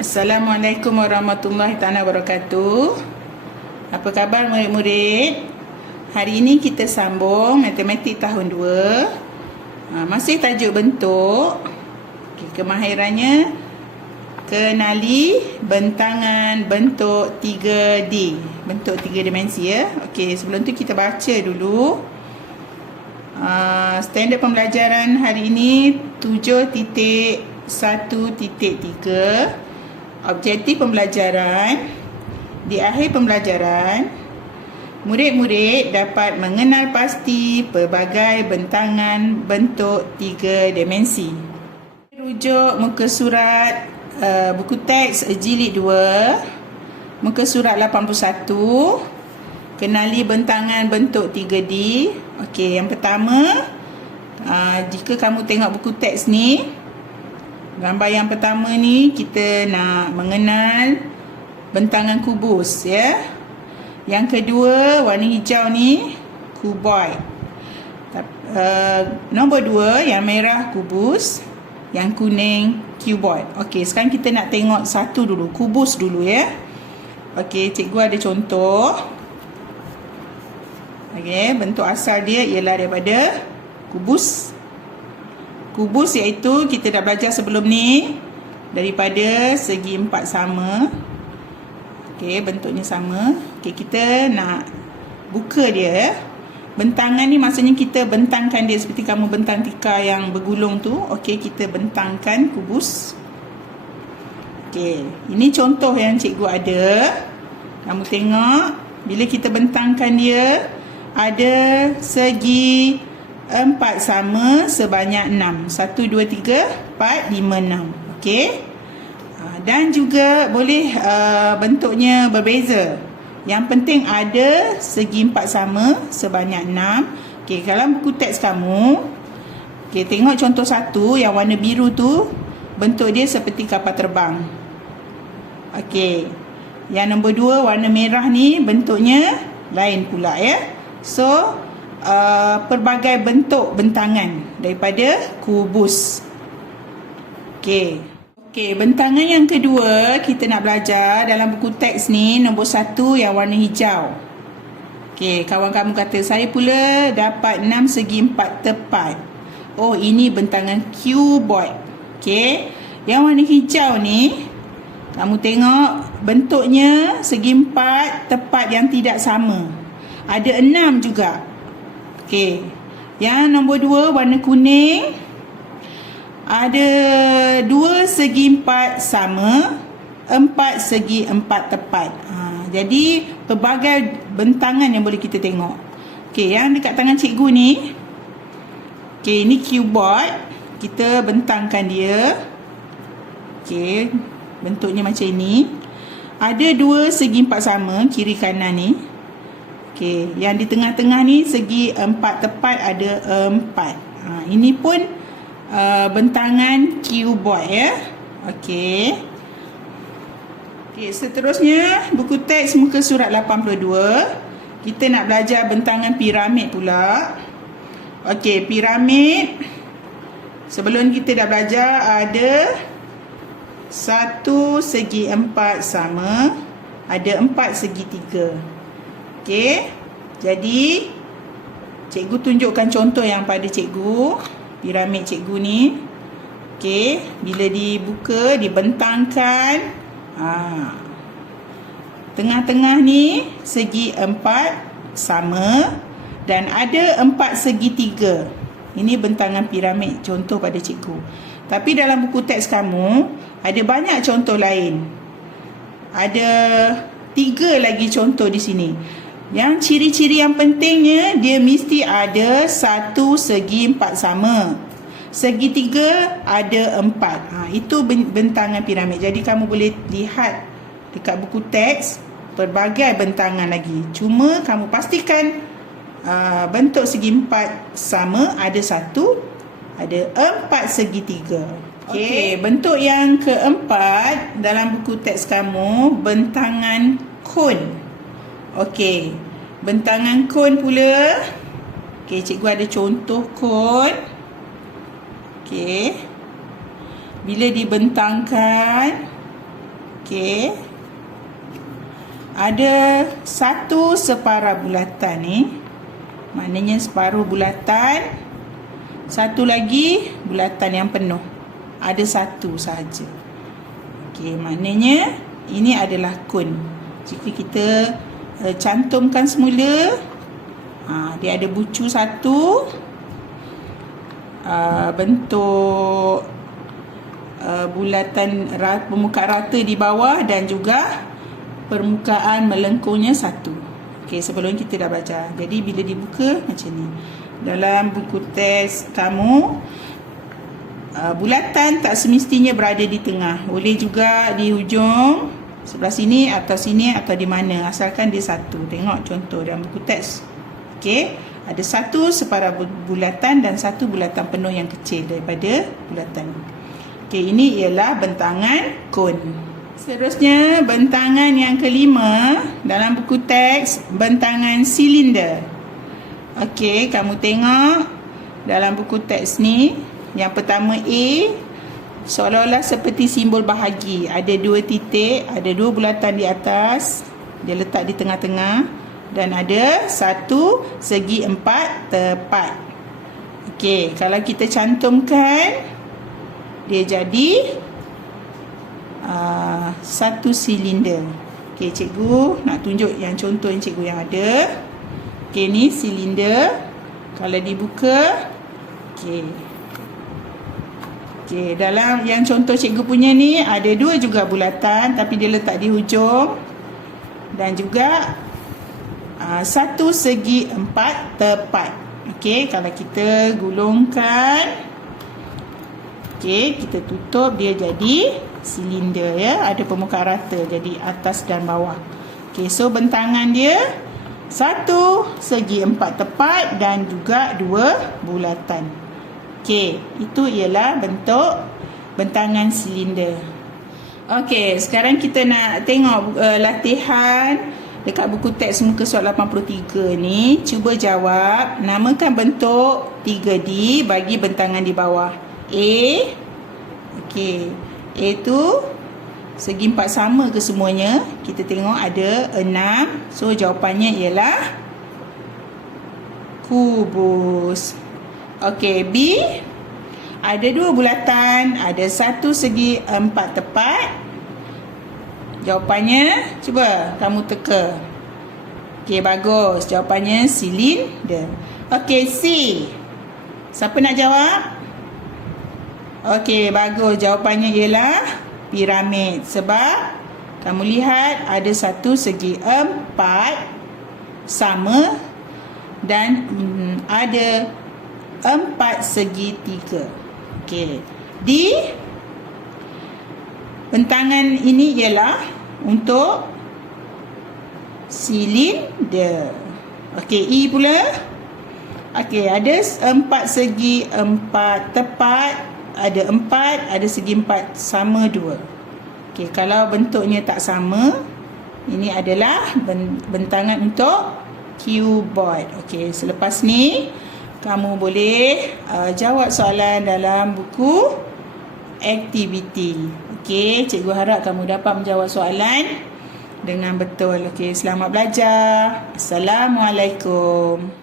Assalamualaikum warahmatullahi wabarakatuh. Apa khabar murid-murid? Hari ini kita sambung matematik tahun 2. Masih tajuk bentuk. Kemahirannya kenali bentangan bentuk 3D. Bentuk 3 dimensi ya. Okey, sebelum tu kita baca dulu. Standard pembelajaran hari ini 7.1.3. Objektif pembelajaran. Di akhir pembelajaran, murid-murid dapat mengenal pasti pelbagai bentangan bentuk 3 dimensi. Rujuk muka surat buku teks jilid 2, muka surat 81, kenali bentangan bentuk 3D. Okey, yang pertama, jika kamu tengok buku teks ni, gambar yang pertama ni kita nak mengenal bentangan kubus ya. Yang kedua warna hijau ni kuboid. Nombor 2 yang merah kubus, yang kuning cuboid. Okey, sekarang kita nak tengok satu dulu, kubus dulu ya. Okey, cikgu ada contoh. Okey, bentuk asal dia ialah daripada kubus. Kubus iaitu kita dah belajar sebelum ni, daripada segi 4 sama. Okey, bentuknya sama. Okey, kita nak buka dia. Bentangan ni maksudnya kita bentangkan dia seperti kamu bentang tikar yang bergulung tu. Okey, kita bentangkan kubus. Okey, ini contoh yang cikgu ada. Kamu tengok, bila kita bentangkan dia, ada segi 4 sama sebanyak 6. 1, 2, 3, 4, 5, 6. Okey. Dan juga boleh bentuknya berbeza. Yang penting ada segi 4 sama sebanyak 6. Okey, kalau buku teks kamu, okey, tengok contoh 1 yang warna biru tu, bentuk dia seperti kapal terbang. Okey. Yang nombor 2 warna merah ni bentuknya lain pula ya. So pelbagai bentuk bentangan daripada kubus. Okey. Okey, bentangan yang kedua kita nak belajar dalam buku teks ni, nombor 1 yang warna hijau. Okey, kawan kamu kata saya pula dapat 6 segi 4 tepat. Oh, ini bentangan cuboid. Okey, yang warna hijau ni kamu tengok bentuknya segi 4 tepat yang tidak sama. Ada 6 juga. Okey, yang nombor 2 warna kuning, ada 2 segi 4 sama, 4 segi 4 tepat. Jadi pelbagai bentangan yang boleh kita tengok. Okey, yang dekat tangan cikgu ni, okey, ini cuboid. Kita bentangkan dia. Okey, bentuknya macam ini. Ada 2 segi 4 sama, kiri kanan ni. Okey, yang di tengah-tengah ni segi 4 tepat, ada 4. Ini pun bentangan cuboid ya. Okey. Okey, seterusnya buku teks muka surat 82. Kita nak belajar bentangan piramid pula. Okey, piramid. Sebelum kita dah belajar, ada 1 segi 4 sama, ada 4 segi 3. Okey, jadi cikgu tunjukkan contoh yang pada cikgu, piramid cikgu ni. Okey, bila dibuka, dibentangkan, tengah-tengah ni segi 4 sama dan ada 4 segi 3. Ini bentangan piramid contoh pada cikgu. Tapi dalam buku teks kamu ada banyak contoh lain. Ada 3 lagi contoh di sini. Yang ciri-ciri yang pentingnya, dia mesti ada 1 segi 4 sama, segi 3 ada 4. Itu bentangan piramid. Jadi kamu boleh lihat dekat buku teks pelbagai bentangan lagi. Cuma kamu pastikan bentuk segi 4 sama, ada 1, ada 4 segi 3. Okey, bentuk yang keempat dalam buku teks kamu, bentangan kon. Okey, bentangan kon pula. Okey, cikgu ada contoh kon. Okey, bila dibentangkan, Okey. Ada satu separa bulatan ni. Maknanya separuh bulatan. Satu lagi bulatan yang penuh. Ada satu sahaja. Okey, maknanya ini adalah kun. Jika kita cantumkan semula, dia ada bucu satu, bentuk bulatan permukaan rata di bawah dan juga permukaan melengkungnya satu. Okey, sebelum kita dah baca. Jadi bila dibuka macam ni. Dalam buku teks kamu, bulatan tak semestinya berada di tengah. Boleh juga di hujung, sebelah sini atau di mana, asalkan dia satu. Tengok contoh dalam buku teks. Okey, ada satu separa bulatan dan satu bulatan penuh yang kecil daripada bulatan. Okey, ini ialah bentangan kon. Seterusnya, bentangan yang kelima dalam buku teks, bentangan silinder. Okey, kamu tengok dalam buku teks ni, yang pertama A, seolah-olah seperti simbol bahagi. Ada dua titik, ada dua bulatan di atas, dia letak di tengah-tengah, dan ada satu segi empat tepat. Okey, kalau kita cantumkan, dia jadi satu silinder. Okey, cikgu nak tunjuk yang contoh yang cikgu yang ada. Okey, ni silinder. Kalau dibuka, okey. Okey, dalam yang contoh cikgu punya ni ada dua juga bulatan, tapi dia letak di hujung, dan juga satu segi empat tepat. Okey, kalau kita gulungkan, okey, kita tutup, dia jadi silinder, ya. Ada permukaan rata, jadi atas dan bawah. Okey, so bentangan dia satu segi empat tepat dan juga dua bulatan. Okey, itu ialah bentuk bentangan silinder. Okey, sekarang kita nak tengok latihan dekat buku teks muka surat 83 ni. Cuba jawab, namakan bentuk 3D bagi bentangan di bawah. A. Okey, A tu segi empat sama ke semuanya? Kita tengok ada 6. So jawapannya ialah kubus. Okey, B. Ada dua bulatan, ada satu segi empat tepat. Jawapannya, cuba kamu teka. Okey, bagus. Jawapannya silinder. Okey, C. Siapa nak jawab? Okey, bagus. Jawapannya ialah piramid. Sebab kamu lihat ada satu segi empat sama dan ada empat segi tiga. Okey. D. Bentangan ini ialah untuk silinder. Okey, E pula. Okey, ada empat segi empat tepat, ada empat, ada segi empat sama dua. Okey, kalau bentuknya tak sama, ini adalah bentangan untuk cuboid. Okey, selepas ni kamu boleh jawab soalan dalam buku aktiviti. Okey, cikgu harap kamu dapat menjawab soalan dengan betul. Okey, selamat belajar. Assalamualaikum.